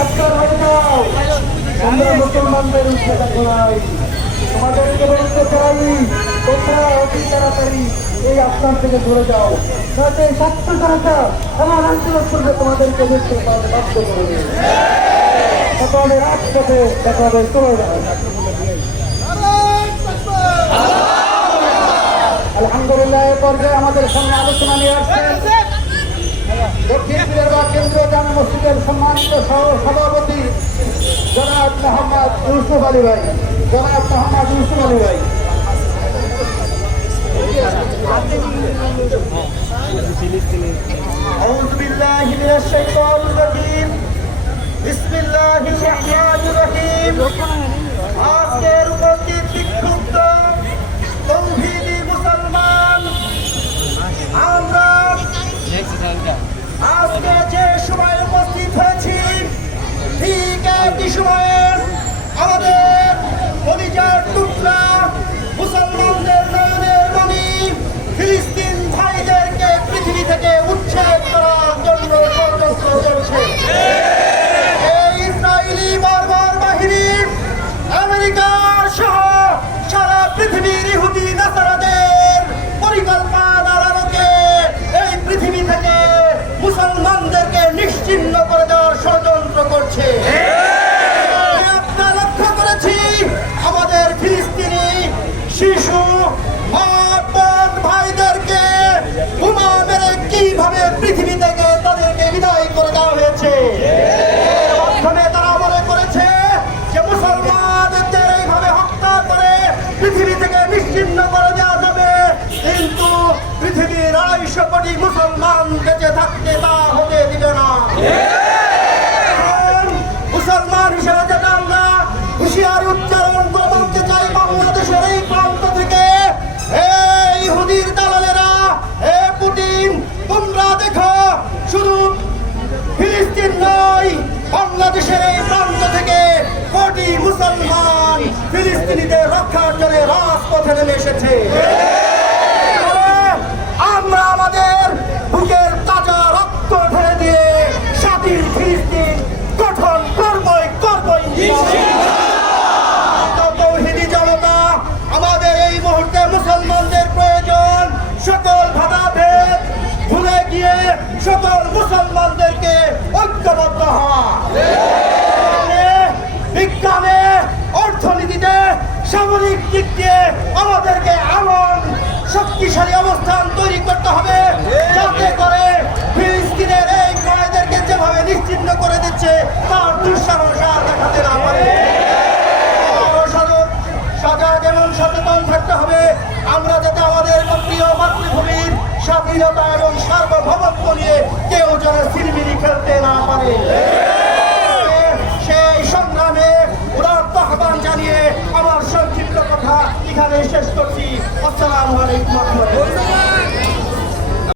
Doctor হয়ে যাও, তোমরা মুসলমানদের উঠে দেখো নাই। তোমাদেরকে বলতে চাই, তোমরা অতি তাড়াতাড়ি এই আস্থান থেকে দূরে যাও, যাতে ছাত্র জনতা আমার আন্দোলন করবে তোমাদেরকে দেখতে পাবে বাধ্য করবে। সকলে রাজপথে দেখা হবে, চলে যাও। আলহামদুলিল্লাহ, এ পর্যায়ে আমাদের সামনে আলোচনা নিয়ে আসছেন দক্ষিণ দিনাজপুর কেন্দ্রীয় জামে মসজিদের সম্মানিত সভাপতি জনাব মোহাম্মদ ইউসুফ আলী ভাই। জনাব মোহাম্মদ ইউসুফ আলী ভাই। আউযু বিল্লাহি মিনাশ শাইতানির রাজীম। বিসমিল্লাহির রহমানির রহিম। আজকের উপস্থিত বিক্ষুব্ধ তৌহিদি মুসলমান, আমরা আজকে যে সময় উপস্থিত হয়েছি, ঠিক একই সময়ে আমাদের কলিজার টুকরা মুসলমানদের নয়নের মণি ফিলিস্তিন ভাইদেরকে পৃথিবী থেকে উচ্ছেদ করার জন্য ষড়যন্ত্র চলছে। এই ইসরায়েলি বারবার বাহিনী আমেরিকার সহ সারা পৃথিবীর ইহুদি নাসারাদের পরিকল্পনার আলোকে এই পৃথিবী থেকে মুসলমানদেরকে নিশ্চিহ্ন করে দেওয়ার ষড়যন্ত্র করছে। আমরা লক্ষ্য করেছি আমাদের ফিলিস্তিনি শিশু মা-বোন ভাইদেরকে বোমা মেরে কিভাবে পৃথিবী থেকে তাদেরকে বিদায় করে দেওয়া হয়েছে। এর মাধ্যমে তারা মনে করেছে যে মুসলমানদের এইভাবে হত্যা করে পৃথিবী থেকে নিশ্চিহ্ন করে দেওয়া যাবে, কিন্তু পৃথিবীর 250 কোটি মুসলমান বেঁচে থাকতে তা হতে দিবে না। মুসলমান হিসেবে যেটা আমরা হুঁশিয়ারি উচ্চারণ করে বলতে চাই, বাংলাদেশের এই প্রান্ত থেকে এই ইহুদির দালালেরা, হে পুতিন, তোমরা দেখো শুধু ফিলিস্তিন নয়, বাংলাদেশের এই প্রান্ত থেকে কোটি মুসলমান ফিলিস্তিনিদের রক্ষার জন্য রাজপথে নেমে এসেছে। আমরা আমাদের বুকের তাজা রক্ত ঢেলে দিয়ে স্বাধীন ফিলিস্তিন গঠন করবই করবই। তৌহিদি জনতা, আমাদের এই মুহূর্তে মুসলমানদের প্রয়োজন সকল ভেদাভেদ ভুলে গিয়ে সকল মুসলমানদেরকে ঐক্যবদ্ধ হওয়া। বিজ্ঞানে, অর্থনীতিতে, সামরিক দিক দিয়ে আমাদেরকে এমন শক্তিশালী অবস্থান তৈরি করতে হবে যাতে করে ফিলিস্তিনের এই ভাইদেরকে যেভাবে নিশ্চিহ্ন করে দিচ্ছে তার দুঃসাহস আর দেখাতে না পারে। সজাগ এবং সচেতন থাকতে হবে, আমরা যাতে আমাদের প্রিয় মাতৃভূমির স্বাধীনতা এবং সার্বভৌমত্ব নিয়ে কেউ যেন সিরিমিরি খেলতে না পারে। সেই সংগ্রামে উদাত্ত আহ্বান জানিয়ে আমার সংক্ষিপ্ত কথা এখানে শেষ করছি। আসসালামু আলাইকুম।